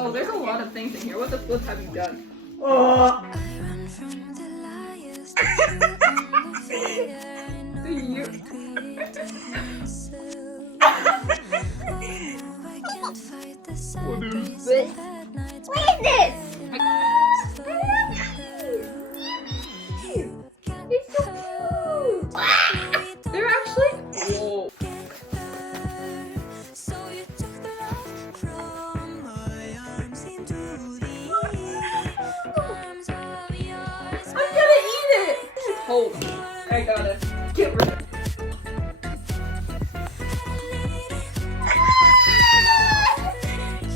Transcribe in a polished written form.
Whoa, there's a lot of things in here. What the flip have you done? Oh.